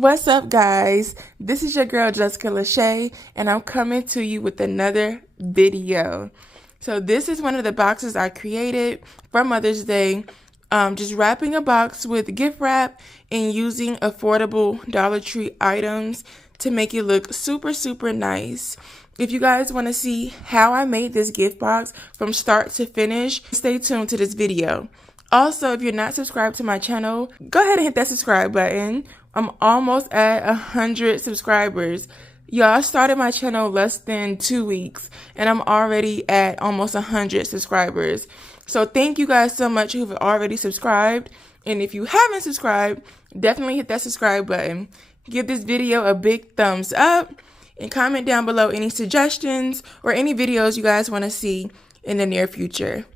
What's up, guys? This is your girl Jessica Lachey, and I'm coming to you with another video. So this is one of the boxes I created for Mother's Day. Just wrapping a box with gift wrap and using affordable Dollar Tree items to make it look super nice. If you guys want to see how I made this gift box from start to finish, stay tuned to this video. Also, if you're not subscribed to my channel, go ahead and hit that subscribe button. I'm almost at 100 subscribers. Y'all, I started my channel less than 2 weeks, and I'm already at almost 100 subscribers. So thank you guys so much who've already subscribed. And if you haven't subscribed, definitely hit that subscribe button. Give this video a big thumbs up and comment down below any suggestions or any videos you guys want to see in the near future.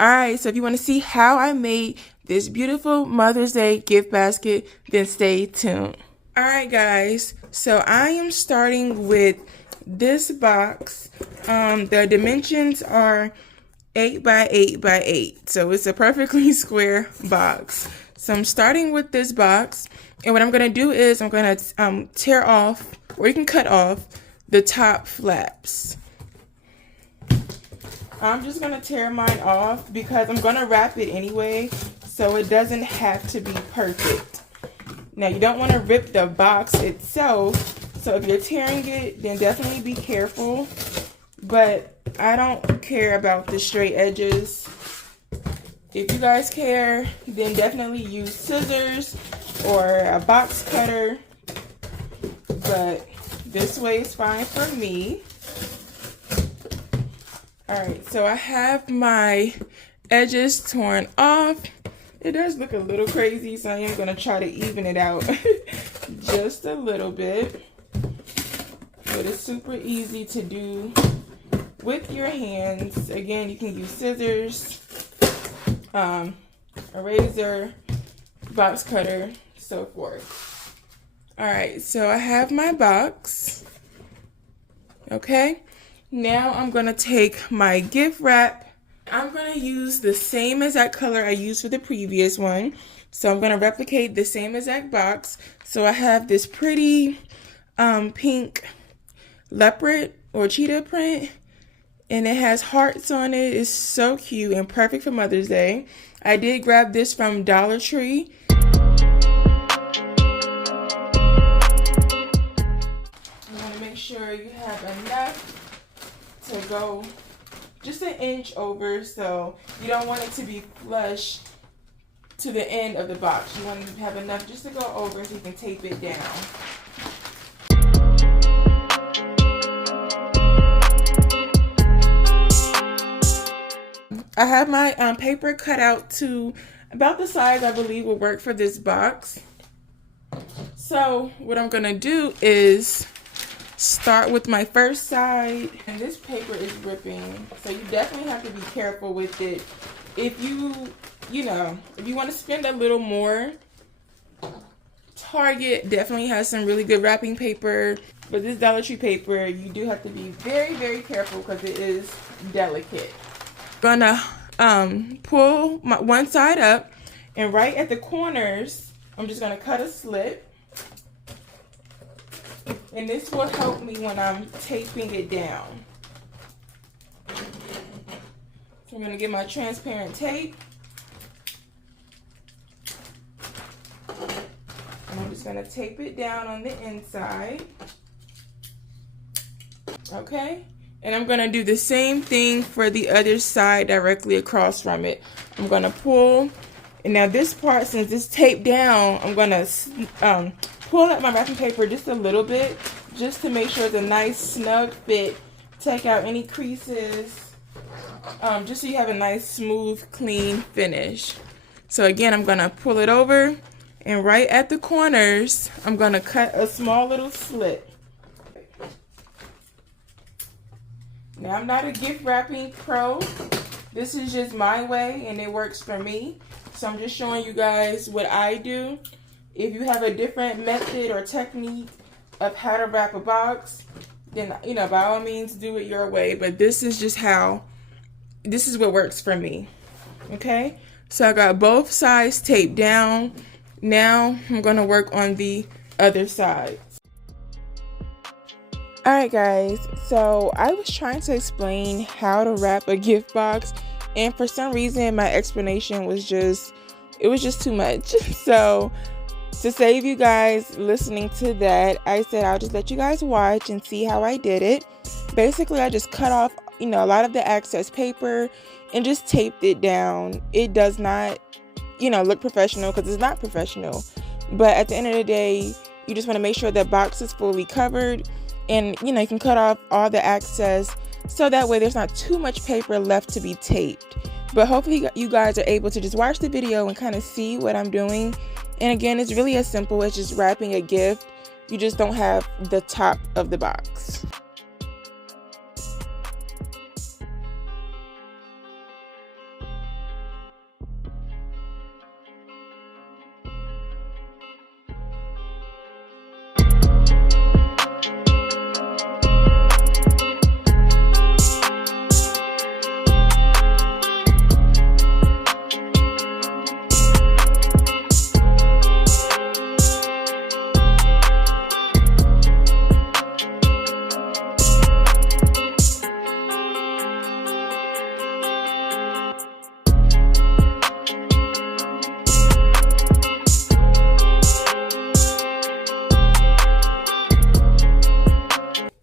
Alright, so if you want to see how I made this beautiful Mother's Day gift basket, then stay tuned. Alright guys, so I am starting with this box. The dimensions are 8 by 8 by 8, so it's a perfectly square box. So I'm starting with this box, and what I'm going to do is I'm going to tear off, or you can cut off, the top flaps. I'm just going to tear mine off because I'm going to wrap it anyway, so it doesn't have to be perfect. Now, you don't want to rip the box itself, so if you're tearing it, then definitely be careful. But I don't care about the straight edges. If you guys care, then definitely use scissors or a box cutter. But this way is fine for me. Alright, so I have my edges torn off. It does look a little crazy, so I am going to try to even it out just a little bit. But it's super easy to do with your hands. Again, you can use scissors, a razor, box cutter, so forth. Alright, so I have my box. Okay. Now I'm going to take my gift wrap. I'm going to use the same exact color I used for the previous one. So I'm going to replicate the same exact box. So I have this pretty pink leopard or cheetah print. And it has hearts on it. It's so cute and perfect for Mother's Day. I did grab this from Dollar Tree. You want to make sure you have enough to go just an inch over, so you don't want it to be flush to the end of the box. You want to have enough just to go over so you can tape it down. I have my paper cut out to about the size I believe will work for this box. So what I'm going to do is start with my first side, and this paper is ripping, so you definitely have to be careful with it. If you want to spend a little more, Target definitely has some really good wrapping paper, but this Dollar Tree paper, you do have to be very careful because it is delicate. I'm gonna pull my one side up, and right at the corners, I'm just gonna cut a slit. And this will help me when I'm taping it down. So I'm going to get my transparent tape. And I'm just going to tape it down on the inside. Okay? And I'm going to do the same thing for the other side directly across from it. I'm going to pull. And now this part, since it's taped down, I'm going to pull up my wrapping paper just a little bit, just to make sure it's a nice snug fit. Take out any creases, just so you have a nice smooth clean finish. So again, I'm gonna pull it over, and right at the corners I'm gonna cut a small little slit. Now, I'm not a gift wrapping pro. This is just my way and it works for me, so I'm just showing you guys what I do. If you have a different method or technique of how to wrap a box, then, by all means do it your way. But this is just this is what works for me. Okay? So I got both sides taped down. Now I'm going to work on the other side. Alright guys, so I was trying to explain how to wrap a gift box, and for some reason my explanation was just too much. So to save you guys listening to that, I said I'll just let you guys watch and see how I did it. Basically, I just cut off, a lot of the excess paper and just taped it down. It does not, look professional because it's not professional. But at the end of the day, you just want to make sure the box is fully covered. And, you can cut off all the excess so that way there's not too much paper left to be taped. But hopefully you guys are able to just watch the video and kind of see what I'm doing. And again, it's really as simple as just wrapping a gift. You just don't have the top of the box.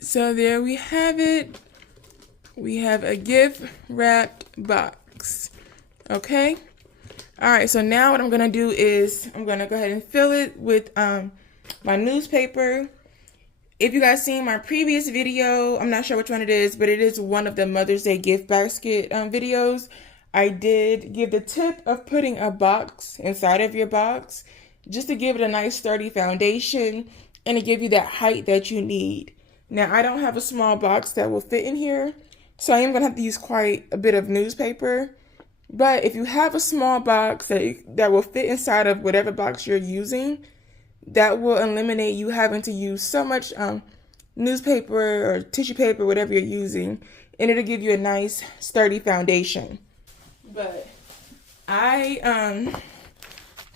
So there we have it. We have a gift wrapped box. Okay. All right. So now what I'm going to do is I'm going to go ahead and fill it with my newspaper. If you guys seen my previous video, I'm not sure which one it is, but it is one of the Mother's Day gift basket videos. I did give the tip of putting a box inside of your box just to give it a nice sturdy foundation and to give you that height that you need. Now, I don't have a small box that will fit in here, so I am going to have to use quite a bit of newspaper. But if you have a small box that will fit inside of whatever box you're using, that will eliminate you having to use so much newspaper or tissue paper, whatever you're using, and it'll give you a nice sturdy foundation. But I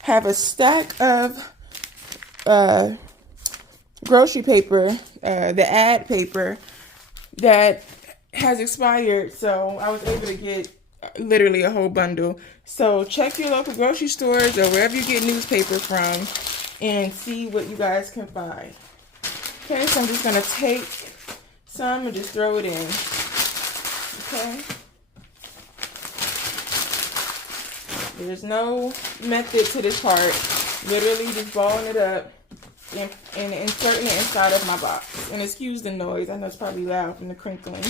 have a stack of grocery paper, the ad paper that has expired, so I was able to get literally a whole bundle. So check your local grocery stores or wherever you get newspaper from and see what you guys can find. Okay, so I'm just going to take some and just throw it in. Okay. There's no method to this part. Literally just balling it up and inserting it inside of my box. And excuse the noise. I know it's probably loud from the crinkling.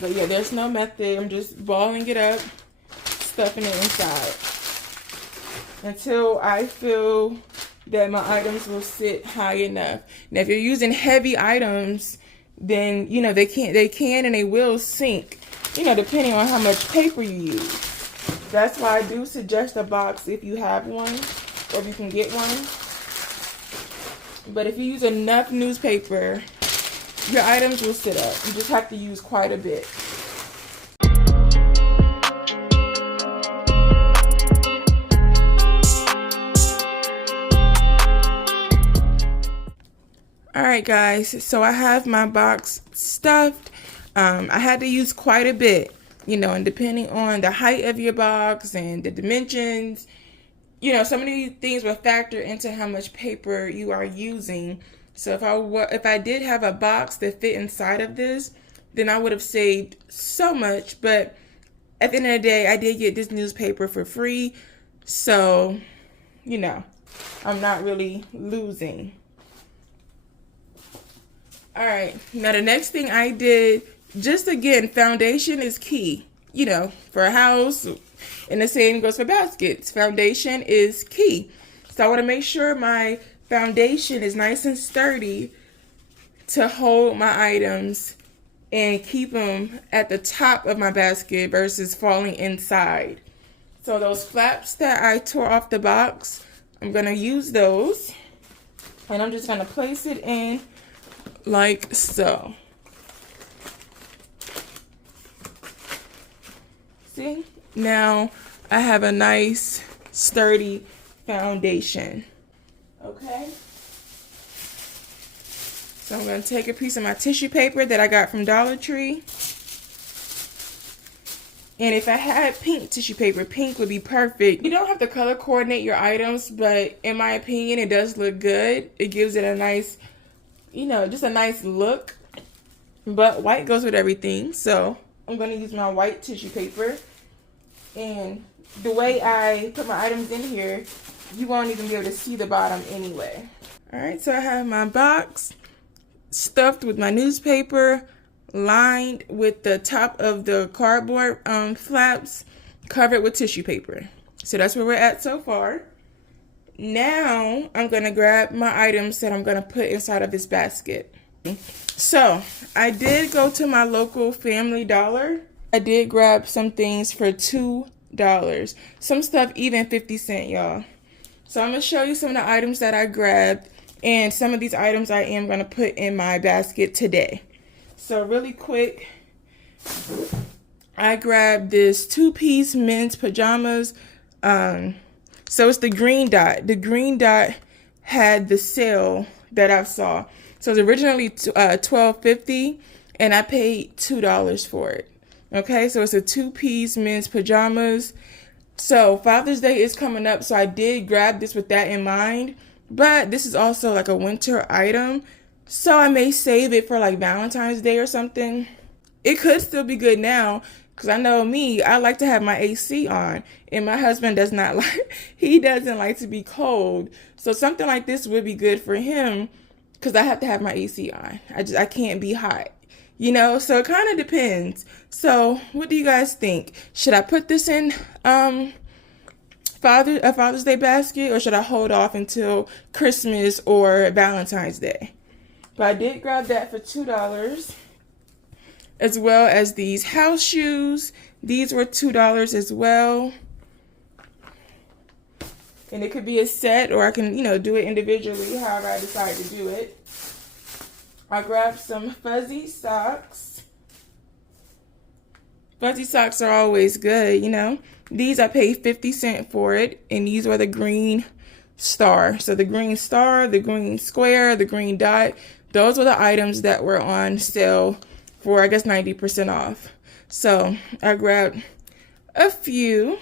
But yeah, there's no method. I'm just balling it up, stuffing it inside until I feel that my items will sit high enough. Now, if you're using heavy items, then, they can and they will sink, depending on how much paper you use. That's why I do suggest a box if you have one, or if you can get one. But if you use enough newspaper, your items will sit up. You just have to use quite a bit. Alright guys, so I have my box stuffed. I had to use quite a bit, and depending on the height of your box and the dimensions, so many things will factor into how much paper you are using. So if I did have a box that fit inside of this, then I would have saved so much. But at the end of the day, I did get this newspaper for free. So, I'm not really losing. All right. Now, the next thing I did, just again, foundation is key, for a house. And the same goes for baskets. Foundation is key. So I want to make sure my foundation is nice and sturdy to hold my items and keep them at the top of my basket versus falling inside. So those flaps that I tore off the box, I'm going to use those. And I'm just going to place it in like so. See? Now I have a nice sturdy foundation. Okay. So I'm going to take a piece of my tissue paper that I got from Dollar Tree. And if I had pink tissue paper, pink would be perfect. You don't have to color coordinate your items, but in my opinion, it does look good. It gives it a nice, you know, just a nice look. But white goes with everything. So I'm going to use my white tissue paper. And the way I put my items in here, you won't even be able to see the bottom anyway. All right, so I have my box stuffed with my newspaper, lined with the top of the cardboard flaps, covered with tissue paper. So that's where we're at so far. Now I'm going to grab my items that I'm going to put inside of this basket. So I did go to my local Family Dollar. I did grab some things for $2. Some stuff even 50 cents, y'all. So I'm going to show you some of the items that I grabbed. And some of these items I am going to put in my basket today. So really quick, I grabbed this 2-piece men's pajamas. So it's the green dot. The green dot had the sale that I saw. So it was originally $12.50 and I paid $2 for it. Okay, so it's a 2-piece men's pajamas. So Father's Day is coming up, so I did grab this with that in mind. But this is also like a winter item, so I may save it for like Valentine's Day or something. It could still be good now, because I know me, I like to have my AC on, and my husband does not like, he doesn't like to be cold. So something like this would be good for him, because I have to have my AC on. I can't be hot, you know, so it kind of depends. So what do you guys think? Should I put this in Father's Day basket, or should I hold off until Christmas or Valentine's Day? But I did grab that for $2, as well as these house shoes. These were $2 as well. And it could be a set, or I can, you know, do it individually, however I decide to do it. I grabbed some fuzzy socks. Fuzzy socks are always good, you know. These I paid 50 cents for it, and these were the green star. So the green star, the green square, the green dot, those were the items that were on sale for, I guess, 90% off. So I grabbed a few.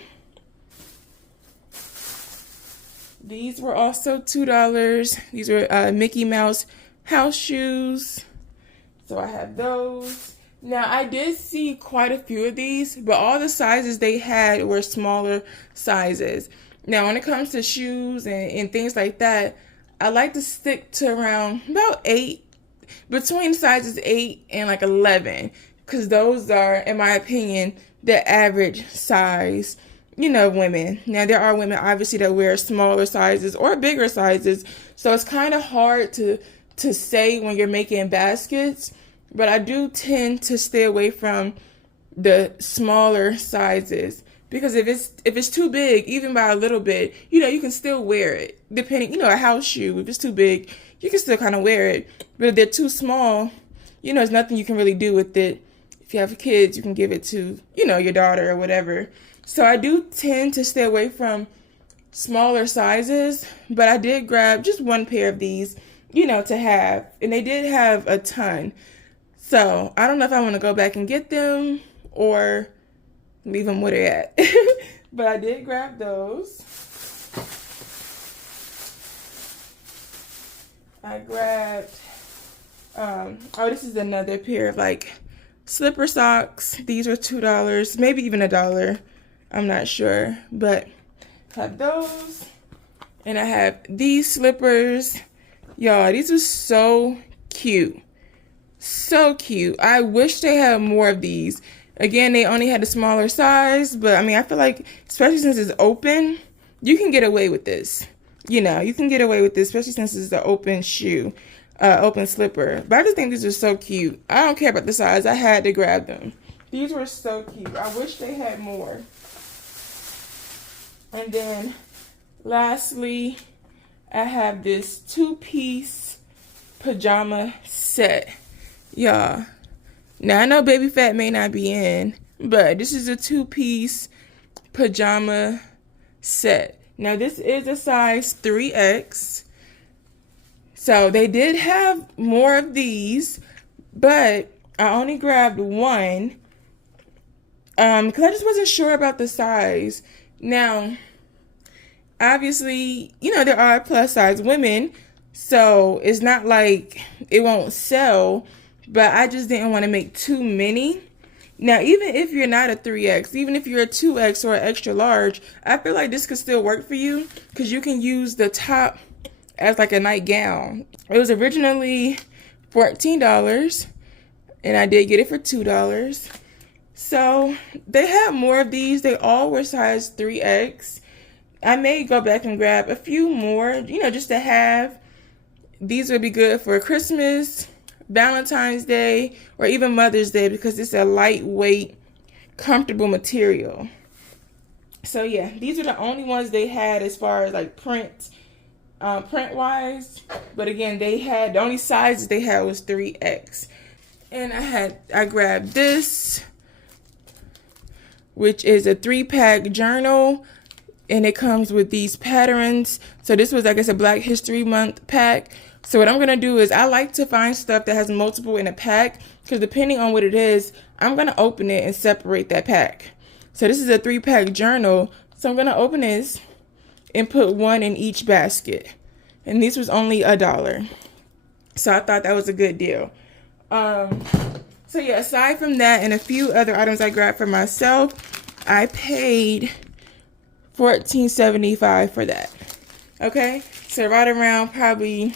These were also $2. These were Mickey Mouse house shoes. So I have those. Now, I did see quite a few of these, but all the sizes they had were smaller sizes. Now, when it comes to shoes and things like that, I like to stick to around about 8, between sizes 8 and like 11, because those are, in my opinion, the average size, you know, women. Now, there are women, obviously, that wear smaller sizes or bigger sizes, so it's kind of hard to say when you're making baskets. But I do tend to stay away from the smaller sizes, because if it's too big, even by a little bit, you know, you can still wear it. Depending, you know, a house shoe, if it's too big, you can still kind of wear it. But if they're too small, you know, there's nothing you can really do with it. If you have kids, you can give it to, you know, your daughter or whatever. So I do tend to stay away from smaller sizes, but I did grab just one pair of these, you know, to have, and they did have a ton. So I don't know if I want to go back and get them or leave them where they're at. But I did grab those. I grabbed, this is another pair of like slipper socks. These were $2, maybe even $1. I'm not sure, but I have those. And I have these slippers. Y'all, these are so cute. So cute. I wish they had more of these. Again, they only had a smaller size, but I mean, I feel like, especially since it's open, you can get away with this. You know, you can get away with this, especially since it's an open shoe, open slipper. But I just think these are so cute. I don't care about the size. I had to grab them. These were so cute. I wish they had more. And then, lastly, I have this 2-piece pajama set. Y'all, now I know Baby Fat may not be in, but this is a 2-piece pajama set. Now this is a size 3X. So they did have more of these, but I only grabbed one because I just wasn't sure about the size. Now, obviously, you know, there are plus size women, so it's not like it won't sell, but I just didn't want to make too many. Now, even if you're not a 3X, even if you're a 2X or an extra large, I feel like this could still work for you because you can use the top as like a nightgown. It was originally $14 and I did get it for $2. So they had more of these. They all were size 3X. I may go back and grab a few more, you know, just to have. These would be good for Christmas, Valentine's Day, or even Mother's Day because it's a lightweight, comfortable material. So yeah, these are the only ones they had as far as like print wise. But again, the only sizes they had was 3X. And I grabbed this, which is a 3-pack journal. And it comes with these patterns. So this was, I guess, a Black History Month pack. So what I'm going to do is I like to find stuff that has multiple in a pack because depending on what it is, I'm going to open it and separate that pack. So this is a 3-pack journal. So I'm going to open this and put one in each basket. And this was only $1. So I thought that was a good deal. So yeah, aside from that and a few other items I grabbed for myself, I paid $14.75 for that. Okay, so right around probably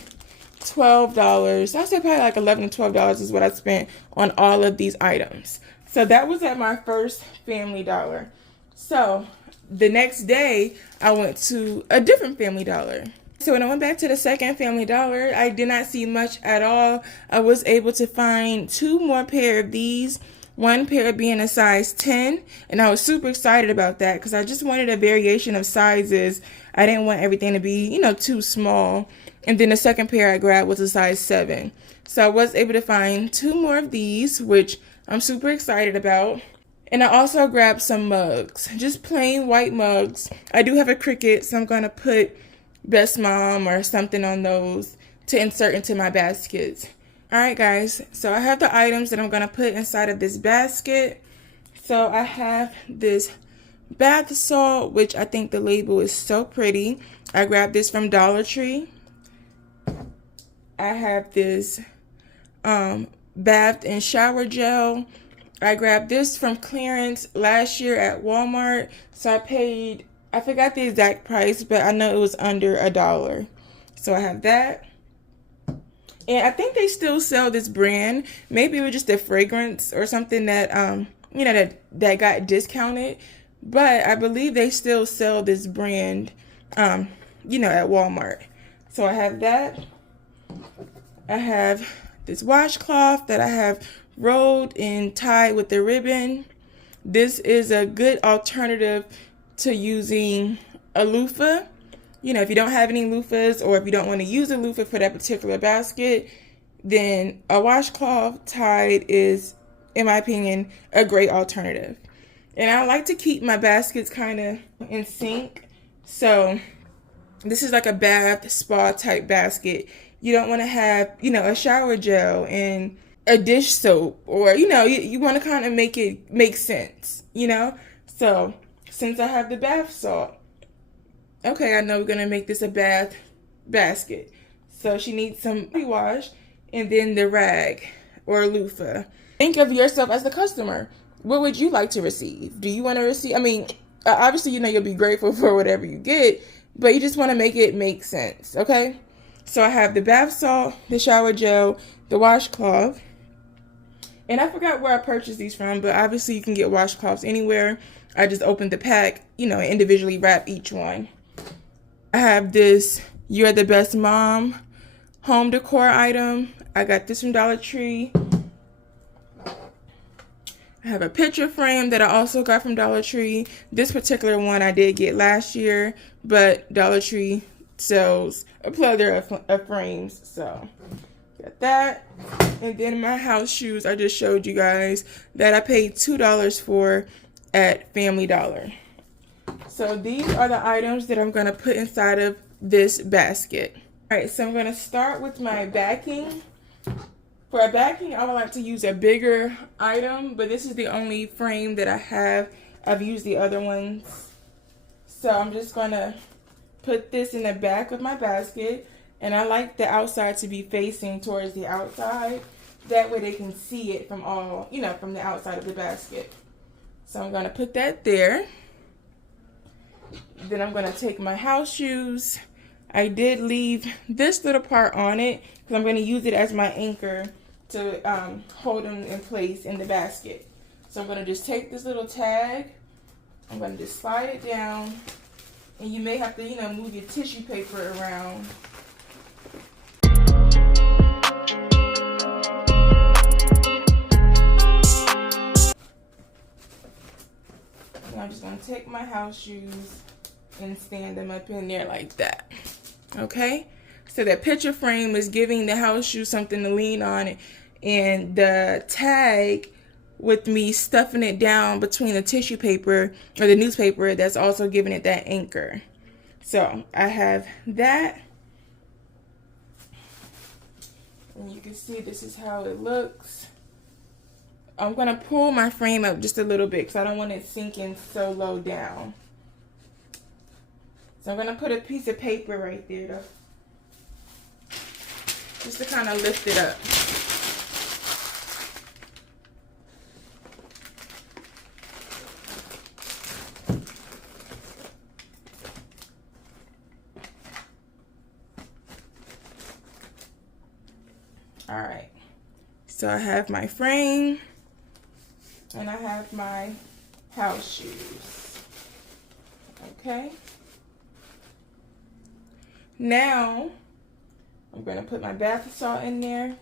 $12. I say probably like $11 to $12 is what I spent on all of these items. So that was at my first Family Dollar. So the next day I went to a different Family Dollar. So when I went back to the second Family Dollar, I did not see much at all. I was able to find 2 more pair of these. One pair being a size 10, and I was super excited about that because I just wanted a variation of sizes. I didn't want everything to be, you know, too small. And then the second pair I grabbed was a size 7. So I was able to find 2 more of these, which I'm super excited about. And I also grabbed some mugs, just plain white mugs. I do have a Cricut, so I'm going to put Best Mom or something on those to insert into my baskets. Alright guys, so I have the items that I'm going to put inside of this basket. So I have this bath salt, which I think the label is so pretty. I grabbed this from Dollar Tree. I have this bath and shower gel. I grabbed this from clearance last year at Walmart. So I paid, I forgot the exact price, but I know it was under $1. So I have that. And I think they still sell this brand. Maybe it was just a fragrance or something that, you know, that got discounted. But I believe they still sell this brand, you know, at Walmart. So I have that. I have this washcloth that I have rolled and tied with the ribbon. This is a good alternative to using a loofah. You know, if you don't have any loofahs or if you don't want to use a loofah for that particular basket, then a washcloth tied is, in my opinion, a great alternative. And I like to keep my baskets kind of in sync. So this is like a bath spa type basket. You don't want to have, you know, a shower gel and a dish soap, or, you know, you want to kind of make it make sense, you know? So since I have the bath salt, okay, I know we're going to make this a bath basket. So she needs some wash and then the rag or loofah. Think of yourself as the customer. What would you like to receive? Do you want to receive, I mean, obviously, you know, you'll be grateful for whatever you get, but you just want to make it make sense, okay? So I have the bath salt, the shower gel, the washcloth. And I forgot where I purchased these from, but obviously you can get washcloths anywhere. I just opened the pack, you know, and individually wrap each one. I have this You're the Best Mom home decor item. I got this from Dollar Tree. I have a picture frame that I also got from Dollar Tree. This particular one I did get last year, but Dollar Tree sells a plethora of frames, so got that. And then my house shoes I just showed you guys that I paid $2 for at Family Dollar. So these are the items that I'm going to put inside of this basket. All Alright, so I'm going to start with my backing. For a backing, I would like to use a bigger item, but this is the only frame that I have. I've used the other ones. So I'm just going to put this in the back of my basket, and I like the outside to be facing towards the outside. That way they can see it from all, from the outside of the basket. So I'm going to put that there. Then I'm going to take my house shoes. I did leave this little part on it because I'm going to use it as my anchor to hold them in place in the basket. So I'm going to just take this little tag. I'm going to just slide it down. And you may have to, move your tissue paper around. And I'm just going to take my house shoes and stand them up in there like that. Okay? So that picture frame is giving the house shoe something to lean on, and the tag with me stuffing it down between the tissue paper or the newspaper, that's also giving it that anchor. So I have that, and you can see this is how it looks. I'm going to pull my frame up just a little bit because I don't want it sinking so low down. So I'm going to put a piece of paper right there though, just to kind of lift it up. All right, so I have my frame and I have my house shoes. Okay. Now, I'm going to put my bath salt in there.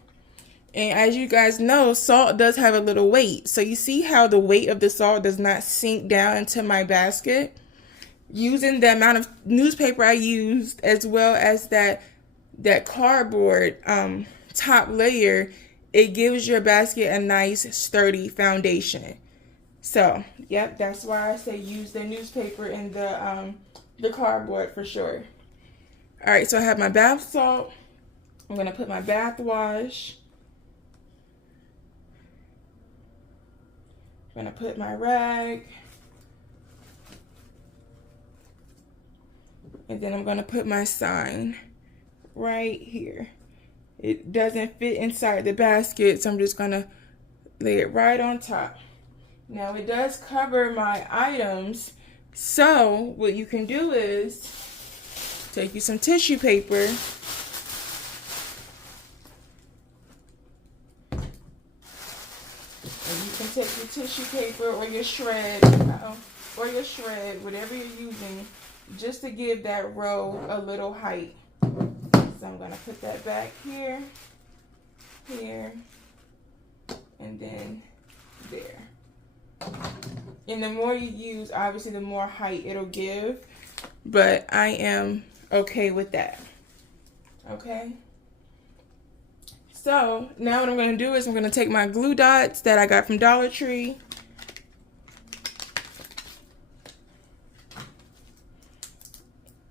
And as you guys know, salt does have a little weight. So you see how the weight of the salt does not sink down into my basket? Using the amount of newspaper I used, as well as that cardboard top layer, it gives your basket a nice sturdy foundation. So, yep, that's why I say use the newspaper and the cardboard for sure. All right, so I have my bath salt. I'm going to put my bath wash. I'm going to put my rag. And then I'm going to put my sign right here. It doesn't fit inside the basket, so I'm just going to lay it right on top. Now, it does cover my items, so what you can do is take you some tissue paper. And you can take your tissue paper or your shred, whatever you're using, just to give that row a little height. So I'm going to put that back here, and then there. And the more you use, obviously, the more height it'll give. But I am okay with that. Okay? So, now what I'm going to do is I'm going to take my glue dots that I got from Dollar Tree.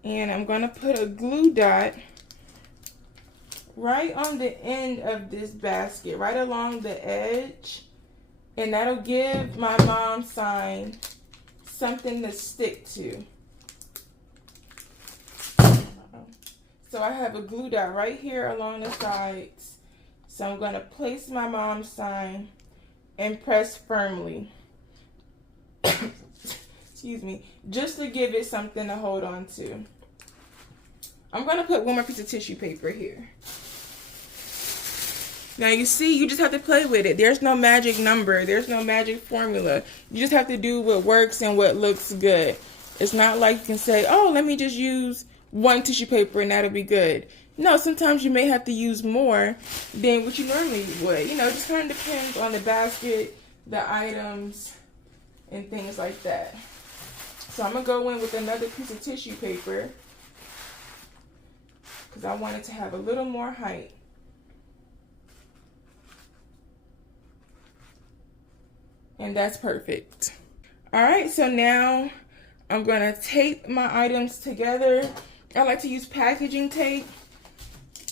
And I'm going to put a glue dot right on the end of this basket, right along the edge. And that'll give my mom's sign something to stick to. So I have a glue dot right here along the sides. So I'm going to place my mom's sign and press firmly. Excuse me. Just to give it something to hold on to. I'm going to put one more piece of tissue paper here. Now you see, you just have to play with it. There's no magic number. There's no magic formula. You just have to do what works and what looks good. It's not like you can say, oh, let me just use one tissue paper and that'll be good. No, sometimes you may have to use more than what you normally would. It just kind of depends on the basket, the items, and things like that. So I'm going to go in with another piece of tissue paper because I want it to have a little more height. And that's perfect. All right, so now I'm going to tape my items together. I like to use packaging tape.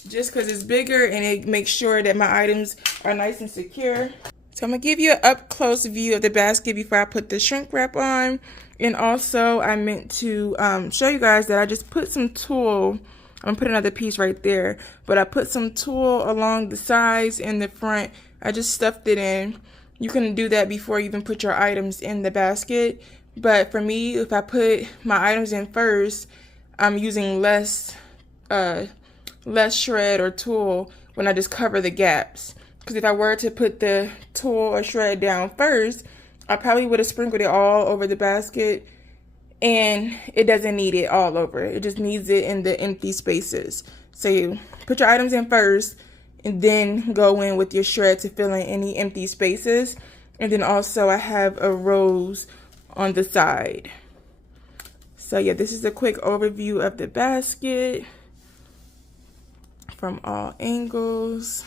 just because it's bigger and it makes sure that my items are nice and secure. So I'm going to give you an up-close view of the basket before I put the shrink wrap on. And also I meant to show you guys that I just put some tulle. I'm going to put another piece right there. But I put some tulle along the sides and the front. I just stuffed it in. You can do that before you even put your items in the basket. But for me, if I put my items in first, I'm using less shred or tulle when I just cover the gaps. Because if I were to put the tulle or shred down first, I probably would have sprinkled it all over the basket, and it doesn't need it all over. It just needs it in the empty spaces. So you put your items in first, and then go in with your shred to fill in any empty spaces. And then also I have a rose on the side. So yeah, this is a quick overview of the basket from all angles.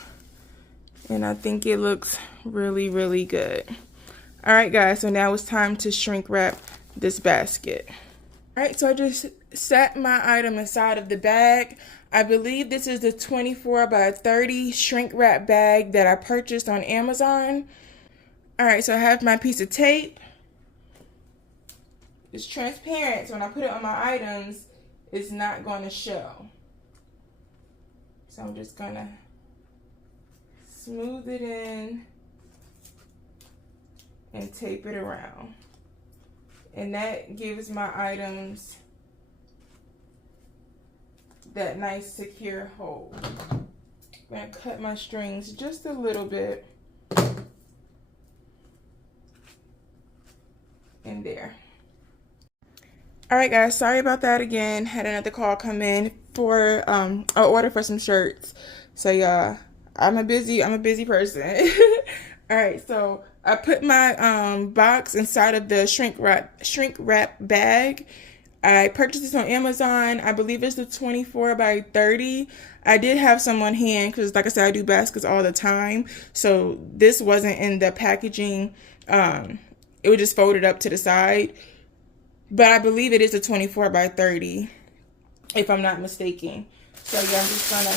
And I think it looks really, really good. All right, guys, so now it's time to shrink wrap this basket. All right, so I just set my item inside of the bag. I believe this is the 24 by 30 shrink wrap bag that I purchased on Amazon. All right, so I have my piece of tape. It's transparent, so when I put it on my items, it's not going to show. So I'm just going to smooth it in and tape it around. And that gives my items that nice secure hold. I'm going to cut my strings just a little bit in there. All right, guys, sorry about that again. Had another call come in for an order for some shirts. So yeah, I'm a busy person. All right, so I put my box inside of the shrink wrap bag. I purchased this on Amazon. I believe it's the 24 by 30. I did have some on hand because, like I said, I do baskets all the time. So this wasn't in the packaging. It was just folded up to the side. But I believe it is a 24 by 30, if I'm not mistaken. So yeah, I'm just gonna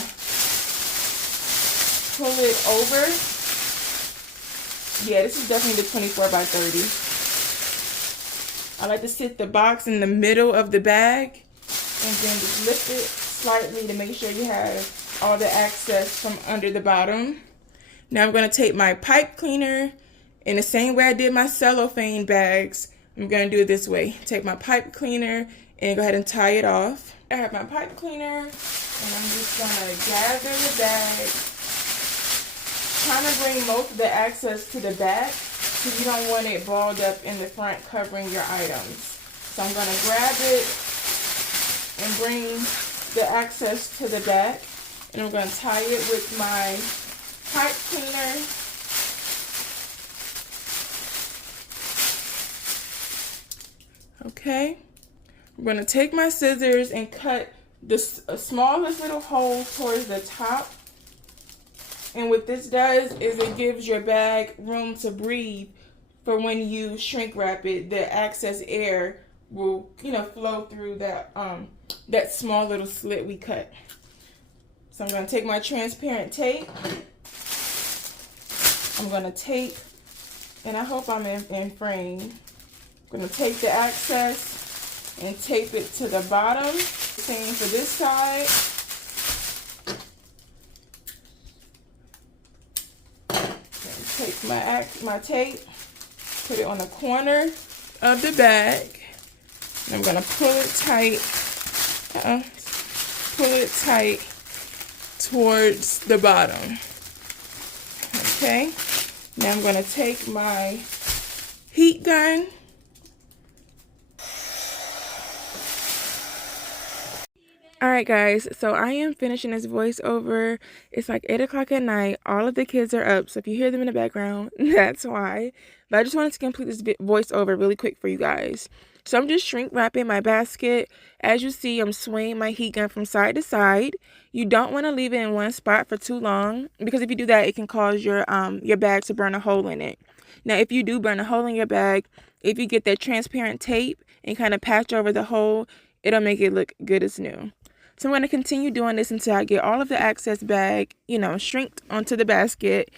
pull it over. Yeah, this is definitely the 24 by 30. I like to sit the box in the middle of the bag and then just lift it slightly to make sure you have all the access from under the bottom. Now I'm gonna take my pipe cleaner in the same way I did my cellophane bags. I'm going to do it this way. Take my pipe cleaner and go ahead and tie it off. I have my pipe cleaner, and I'm just going to gather the bag. Trying to bring most of the access to the back because you don't want it balled up in the front covering your items. So I'm going to grab it and bring the access to the back. And I'm going to tie it with my pipe cleaner. Okay, I'm going to take my scissors and cut the smallest little hole towards the top. And what this does is it gives your bag room to breathe for when you shrink wrap it. The excess air will, flow through that small little slit we cut. So I'm going to take my transparent tape. I'm going to tape, and I hope I'm in frame. I'm going to take the excess and tape it to the bottom. Same for this side. Take my tape, put it on the corner of the bag. And I'm going to pull it tight. Pull it tight towards the bottom. Okay. Now I'm going to take my heat gun. Alright guys, so I am finishing this voiceover. It's like 8 o'clock at night. All of the kids are up, so if you hear them in the background, that's why. But I just wanted to complete this voiceover really quick for you guys. So I'm just shrink wrapping my basket. As you see, I'm swinging my heat gun from side to side. You don't want to leave it in one spot for too long, because if you do that, it can cause your bag to burn a hole in it. Now, if you do burn a hole in your bag, if you get that transparent tape and kind of patch over the hole, it'll make it look good as new. So I'm going to continue doing this until I get all of the excess bag, shrinked onto the basket,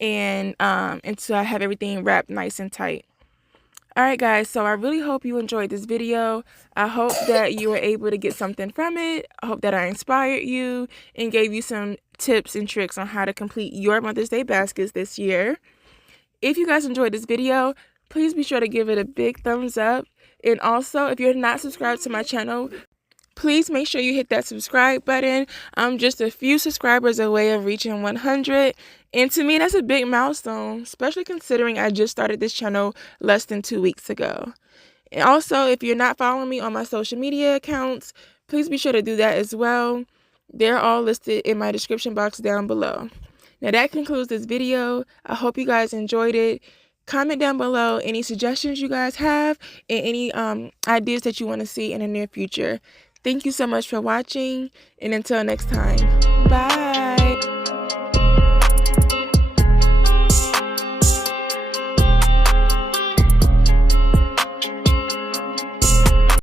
and until I have everything wrapped nice and tight. Alright guys, so I really hope you enjoyed this video. I hope that you were able to get something from it. I hope that I inspired you and gave you some tips and tricks on how to complete your Mother's Day baskets this year. If you guys enjoyed this video, please be sure to give it a big thumbs up. And also, if you're not subscribed to my channel, please make sure you hit that subscribe button. I'm just a few subscribers away of reaching 100. And to me, that's a big milestone, especially considering I just started this channel less than 2 weeks ago. And also, if you're not following me on my social media accounts, please be sure to do that as well. They're all listed in my description box down below. Now that concludes this video. I hope you guys enjoyed it. Comment down below any suggestions you guys have and any ideas that you want to see in the near future. Thank you so much for watching, and until next time, bye.